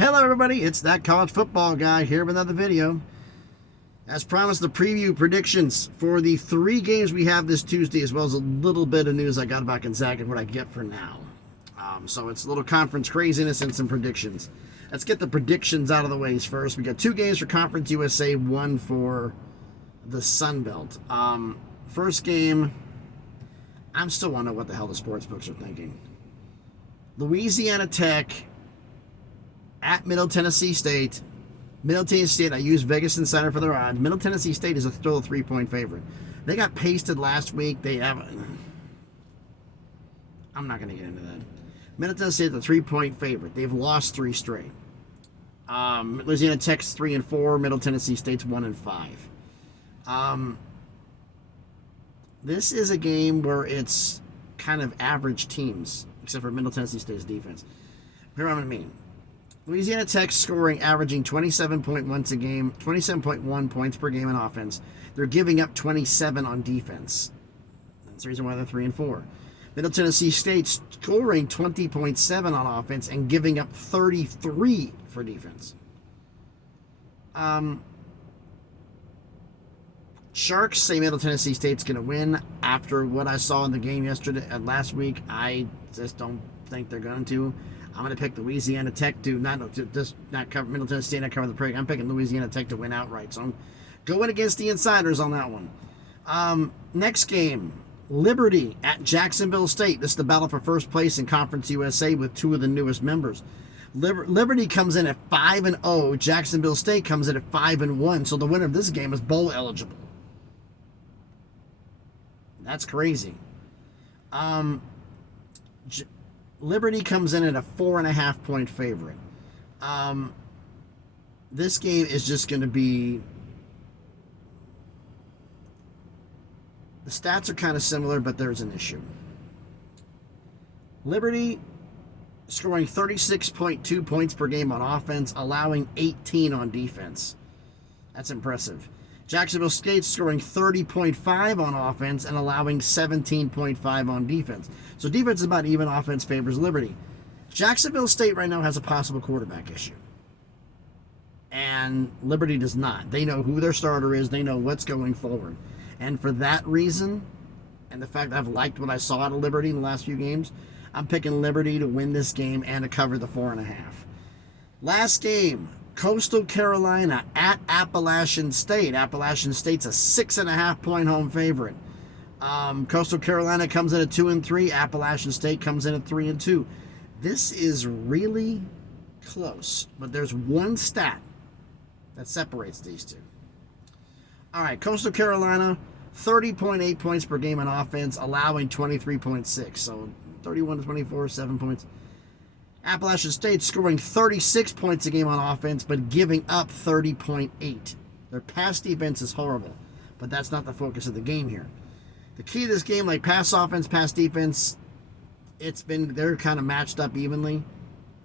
Hello everybody, it's that college football guy here with another video. As promised, the preview predictions for the 3 games we have this Tuesday, as well as a little bit of news I got about Gonzaga and what I get for now. So it's a little conference craziness and some predictions. Let's get the predictions out of the ways first. We got 2 games for Conference USA, 1 for the Sun Belt. First game, I'm still wondering what the hell the sports books are thinking. Louisiana Tech at Middle Tennessee State. Middle Tennessee State, I use Vegas Insider for their odds. Middle Tennessee State is still a 3-point favorite. They got pasted last week. They haven't. I'm not going to get into that. Middle Tennessee is a 3-point favorite. They've lost 3 straight. Louisiana Tech's 3-4. Middle Tennessee State's 1-5. This is a game where it's kind of average teams, except for Middle Tennessee State's defense. Here's what I mean. Louisiana Tech scoring, averaging 27.1 points per game on offense. They're giving up 27 on defense. That's the reason why they're 3-4. Middle Tennessee State scoring 20.7 on offense and giving up 33 for defense. Sharks say Middle Tennessee State's going to win. After what I saw in the game last week, I just don't think they're going to. I'm going to pick Louisiana Tech to not cover Middle Tennessee State, not cover the break. I'm picking Louisiana Tech to win outright. So I'm going against the insiders on that one. Next game, Liberty at Jacksonville State. This is the battle for first place in Conference USA with 2 of the newest members. Liberty comes in at 5-0. Jacksonville State comes in at 5-1. So the winner of this game is bowl eligible. That's crazy. Liberty comes in at a 4.5-point favorite. This game is just going to be... The stats are kind of similar, but there's an issue. Liberty scoring 36.2 points per game on offense, allowing 18 on defense. That's impressive. Jacksonville State scoring 30.5 on offense and allowing 17.5 on defense. So defense is about even, offense favors Liberty. Jacksonville State right now has a possible quarterback issue. And Liberty does not. They know who their starter is. They know what's going forward. And for that reason, and the fact that I've liked what I saw out of Liberty in the last few games, I'm picking Liberty to win this game and to cover the 4.5. Last game, Coastal Carolina at Appalachian State. Appalachian State's a 6.5-point home favorite. Coastal Carolina comes in at 2-3. Appalachian State comes in at 3-2. This is really close, but there's one stat that separates these two. All right, Coastal Carolina, 30.8 points per game on offense, allowing 23.6. So 31-24, 7 points. Appalachian State scoring 36 points a game on offense, but giving up 30.8. Their pass defense is horrible, but that's not the focus of the game here. The key to this game, like pass offense, pass defense, they're kind of matched up evenly.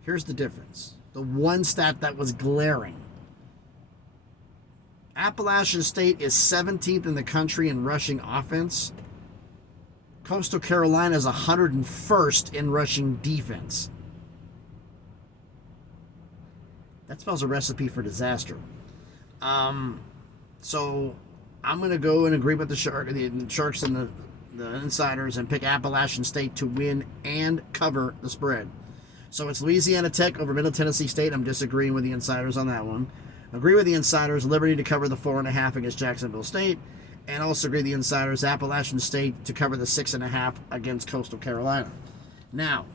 Here's the difference. The one stat that was glaring. Appalachian State is 17th in the country in rushing offense. Coastal Carolina is 101st in rushing defense. That spells a recipe for disaster. So I'm going to go and agree with the Sharks and the insiders and pick Appalachian State to win and cover the spread. So it's Louisiana Tech over Middle Tennessee State. I'm disagreeing with the insiders on that one. Agree with the insiders, Liberty to cover the 4.5 against Jacksonville State. And also agree with the insiders, Appalachian State to cover the 6.5 against Coastal Carolina. Now,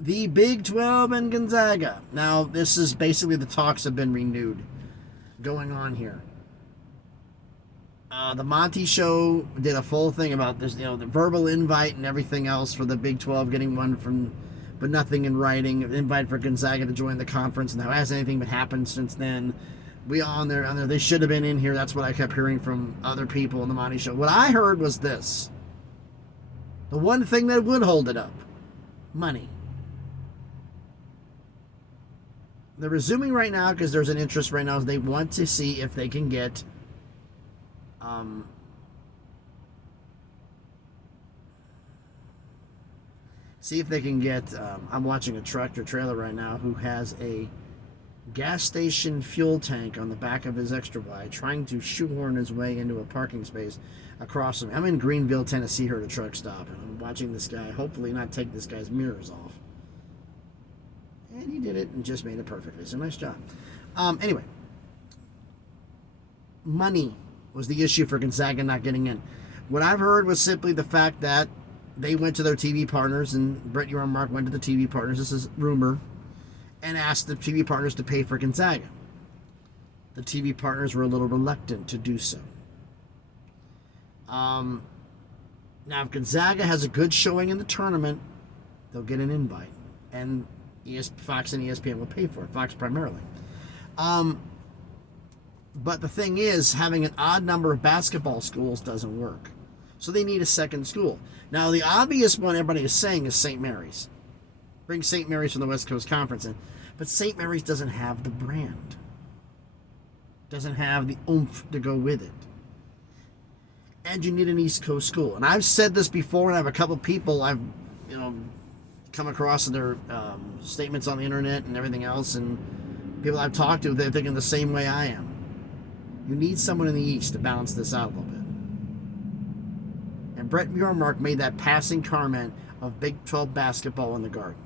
the Big 12 and Gonzaga. Now, this is basically the talks have been renewed going on here. The Monty Show did a full thing about this, the verbal invite and everything else for the Big 12 getting one from, but nothing in writing. An invite for Gonzaga to join the conference. And now, has anything been happened since then? We on there. They should have been in here. That's what I kept hearing from other people on the Monty Show. What I heard was this. The one thing that would hold it up. Money. They're resuming right now because there's an interest right now. They want to see if they can get See if they can get. I'm watching a tractor trailer right now who has a gas station fuel tank on the back of his extra wide, trying to shoehorn his way into a parking space across from me. I'm in Greenville, Tennessee, here at a truck stop, and I'm watching this guy hopefully not take this guy's mirrors off. And he did it and just made it perfectly. So nice job. Anyway, money was the issue for Gonzaga not getting in. What I've heard was simply the fact that they went to their TV partners, and Brett Yormark went to the TV partners. This is rumor. And asked the TV partners to pay for Gonzaga. The TV partners were a little reluctant to do so. Now, if Gonzaga has a good showing in the tournament, they'll get an invite. And Fox and ESPN will pay for it. Fox primarily. But the thing is, having an odd number of basketball schools doesn't work. So they need a second school. Now, the obvious one everybody is saying is St. Mary's. Bring St. Mary's from the West Coast Conference in. But St. Mary's doesn't have the brand. Doesn't have the oomph to go with it. And you need an East Coast school. And I've said this before, and I have a couple people I've, come across in their statements on the internet and everything else, and people I've talked to, they're thinking the same way I am. You need someone in the East to balance this out a little bit. And Brett Yormark made that passing comment of Big 12 basketball in the Garden.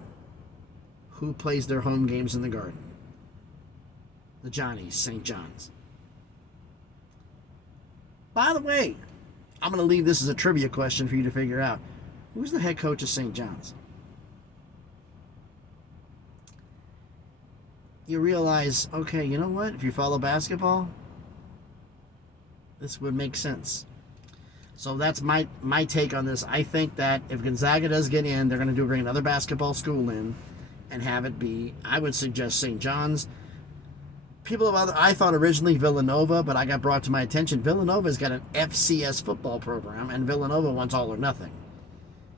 Who plays their home games in the Garden? The Johnnies, St. John's. By the way, I'm going to leave this as a trivia question for you to figure out. Who's the head coach of St. John's? You realize, okay, you know what? If you follow basketball, this would make sense. So that's my take on this. I think that if Gonzaga does get in, they're going to bring another basketball school in and have it be, I would suggest St. John's. I thought originally Villanova, but I got brought to my attention. Villanova's got an FCS football program, and Villanova wants all or nothing.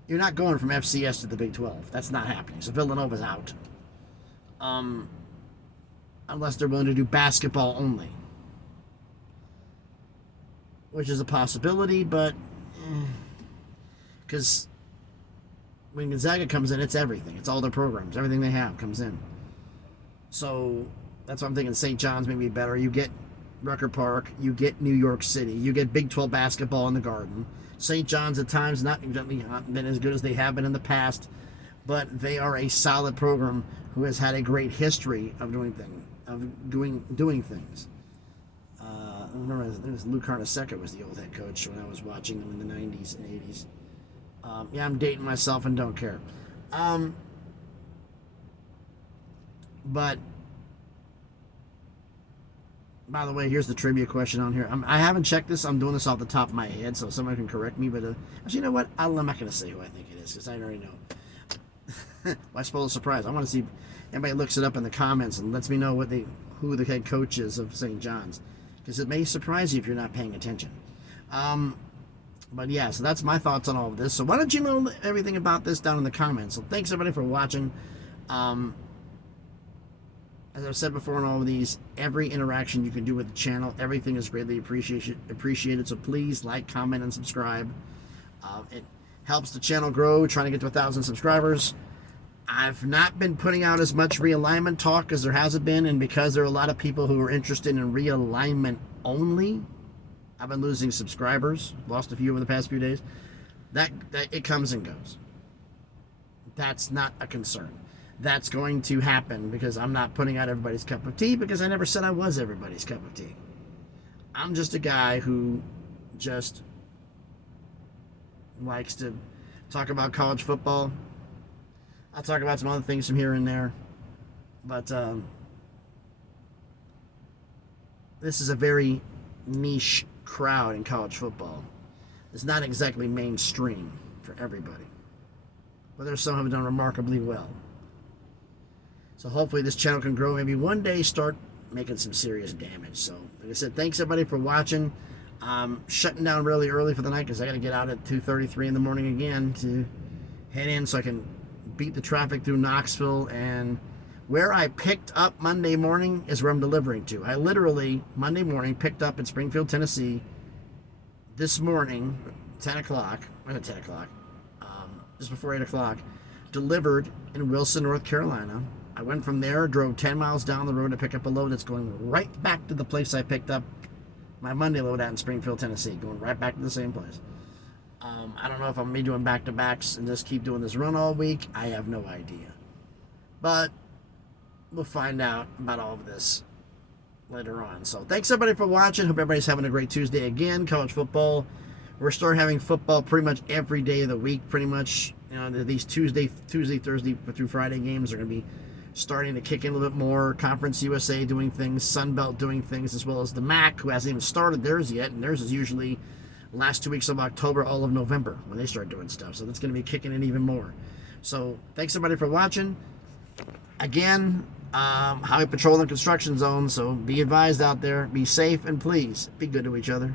You're not going from FCS to the Big 12. That's not happening. So Villanova's out. Unless they're willing to do basketball only. Which is a possibility, but because when Gonzaga comes in, it's everything. It's all their programs. Everything they have comes in. So that's why I'm thinking St. John's may be better. You get Rucker Park. You get New York City. You get Big 12 basketball in the Garden. St. John's at times not been as good as they have been in the past, but they are a solid program who has had a great history of doing things. I remember it was Lou Carnesecca was the old head coach when I was watching them in the 90s and 80s. Yeah, I'm dating myself and don't care. But, by the way, here's the trivia question on here. I haven't checked this. I'm doing this off the top of my head, so someone can correct me. But actually, you know what? I'm not going to say who I think it is because I already know. Why spoil the surprise? I want to see if anybody looks it up in the comments and lets me know who the head coach is of St. John's. Because it may surprise you if you're not paying attention. But yeah, so that's my thoughts on all of this. So why don't you know everything about this down in the comments? So thanks everybody for watching. As I've said before in all of these, every interaction you can do with the channel, everything is greatly appreciated. So please like, comment, and subscribe. It helps the channel grow, trying to get to 1,000 subscribers. I've not been putting out as much realignment talk as there hasn't been, and because there are a lot of people who are interested in realignment only, I've been losing subscribers. Lost a few over the past few days. That it comes and goes. That's not a concern. That's going to happen because I'm not putting out everybody's cup of tea because I never said I was everybody's cup of tea. I'm just a guy who just likes to talk about college football. I'll talk about some other things from here and there. But this is a very niche crowd in college football. It's not exactly mainstream for everybody. But there's some who have done remarkably well. So hopefully this channel can grow. Maybe one day start making some serious damage. So like I said, thanks everybody for watching. Shutting down really early for the night because I got to get out at 2:33 in the morning again to head in so I can beat the traffic through Knoxville. And where I picked up Monday morning is where I'm delivering to. I literally, Monday morning, picked up in Springfield, Tennessee this morning, 10 o'clock, just before 8 o'clock. delivered in Wilson, North Carolina. I went from there, drove 10 miles down the road to pick up a load that's going right back to the place I picked up my Monday load at in Springfield, Tennessee, going right back to the same place. I don't know if I'm going to be doing back-to-backs and just keep doing this run all week. I have no idea. But we'll find out about all of this later on. So thanks everybody for watching. Hope everybody's having a great Tuesday again. College football. We're starting having football pretty much every day of the week, pretty much. You know, these Tuesday, Thursday through Friday games are going to be starting to kick in a little bit more. Conference USA doing things, Sun Belt doing things, as well as the MAC, who hasn't even started theirs yet, and theirs is usually last 2 weeks of October, all of November when they start doing stuff. So that's going to be kicking in even more. So thanks everybody for watching. Again, highway patrol and construction zone, so be advised out there. Be safe, and please be good to each other.